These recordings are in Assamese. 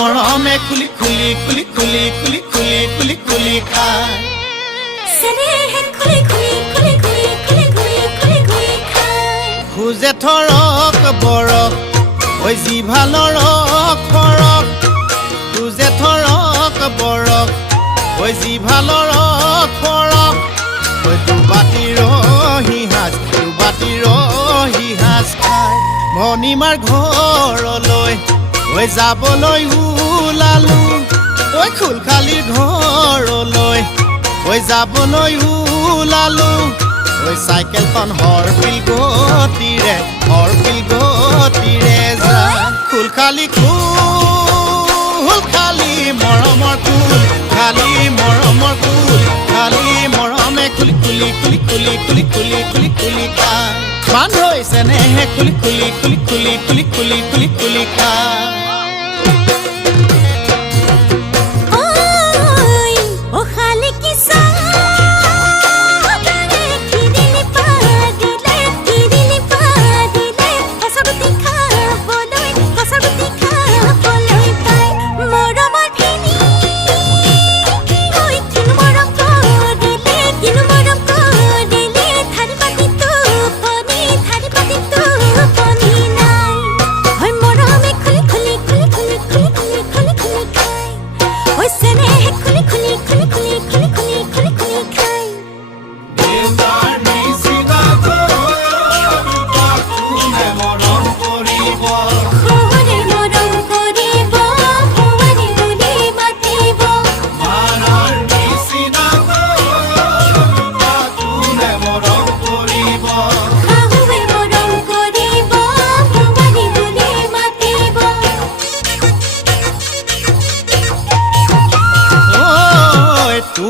মৰমে খুলি খুলি খুলি খুলি খুলি খুলি খুলি খুলি খায় চেনেহে খুলি খুলি খুলি খুলি খুলি খুলি খুলি খুলি খায় খুজে থৰক বৰক ঐ জিভালৰ খৰক খুজে থৰক বৰক ঐ জিভালৰ খৰক ঐ দুবাটিৰ হিহাজ খায় ভনীমাৰ ঘৰলৈ ঐ যাবলৈ ওলালো ঐ খুলখালিৰ ঘৰলৈ ঐ যাবলৈ ওলালো ঐ চাইকেলখন হৰপিল গতিৰে যায় খুলখালি খালি মৰমৰ কুল খালি মৰমৰ কুল খালি মৰমে খুলি খুলি খুলি খুলি খুলি খুলি খুলি খুলি খায় মান হৈছে নেহে খুলি খুলি খুলি খুলি খুলি খুলি খুলি খুলি খায়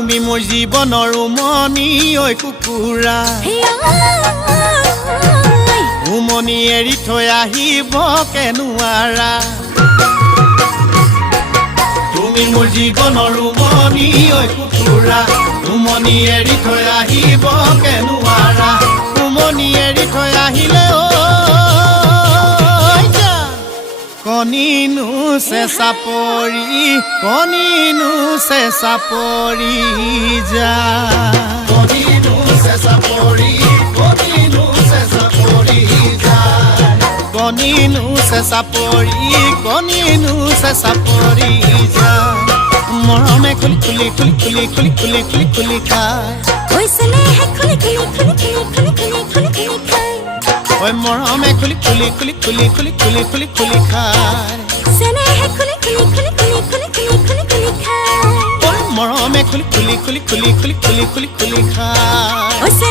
তুমি মোৰ জীৱনৰ উমনি ঐ কুকুৰা উমনি এৰি থৈ আহিব কেনুৱাৰা তুমি মোৰ জীৱনৰ উমনি ঐ কুকুৰা উমনি এৰি থৈ আহিব কেনুৱাৰা উমনি এৰি থৈ আহিলে কণিনো চেঁচা পৰি যা কণিনো চেঁচা পৰি যা কণিনো চেঁচা পৰি যা মৰমে খুলি খুলি খুলি খুলি খুলি খুলি খুলি খুলি খায় ঐ মৰমে খুলি খুলি খুলি খুলি খুলি খুলি খুলি খুলি খায় মৰমে খুলি খুলি খুলি খুলি খুলি খুলি খুলি খুলি খায়